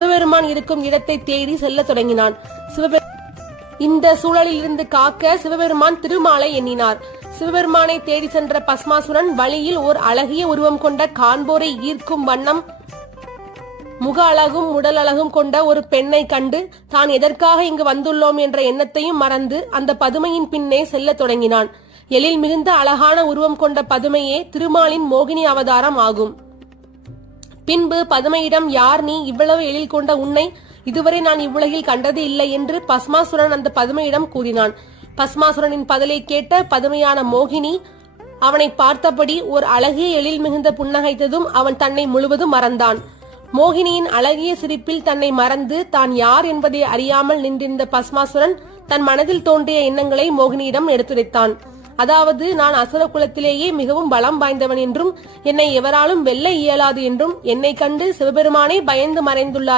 சிவபெருமான் இருக்கும் இடத்தை தேடி செல்ல தொடங்கினான். இந்த சூழலில் இருந்து காக்க சிவபெருமான் திருமாலை எண்ணினார். சிவபெருமானை தேடி சென்ற பஸ்மாசுரன் வழியில் ஓர் அழகிய உருவம் கொண்ட காண்போரை ஈர்க்கும் வண்ணம் முக அழகும் உடல் அழகும் கொண்ட ஒரு பெண்ணை கண்டு தான் எதற்காக இங்கு வந்துள்ளோம் என்ற எண்ணத்தையும் மறந்து அந்த பதுமையின் பின்னே செல்ல தொடங்கினான். எழில் மிகுந்த அழகான உருவம் கொண்ட பதுமையே திருமாலின் மோகினி அவதாரம் ஆகும். பின்பு பதுமையிடம், யார் நீ? இவ்வளவு எழில் கொண்ட உன்னை இதுவரை நான் இவ்வுலகில் கண்டது இல்லை என்று பஸ்மாசுரன் அந்த பதுமையிடம் கூறினான். பஸ்மாசுரனின் பதிலை கேட்ட பதுமையான மோகினி அவனை பார்த்தபடி ஒரு அழகிய எழில் மிகுந்த புன்னகைத்ததும் அவன் தன்னை முழுவதும் மறந்தான். மோகினியின் அழகிய சிரிப்பில் தன்னை மறந்து தான் யார் என்பதை அறியாமல் நின்றிருந்த பஸ்மாசுரன் தன் மனதில் தோன்றிய எண்ணங்களை மோகினியிடம் எடுத்துரைத்தான். அதாவது, நான் அசுர குலத்திலேயே மிகவும் பலம் வாய்ந்தவன் என்றும் என்னை எவராலும் வெல்ல இயலாது என்றும் என்னை கண்டு சிவபெருமானே பயந்து மறைந்துள்ளார்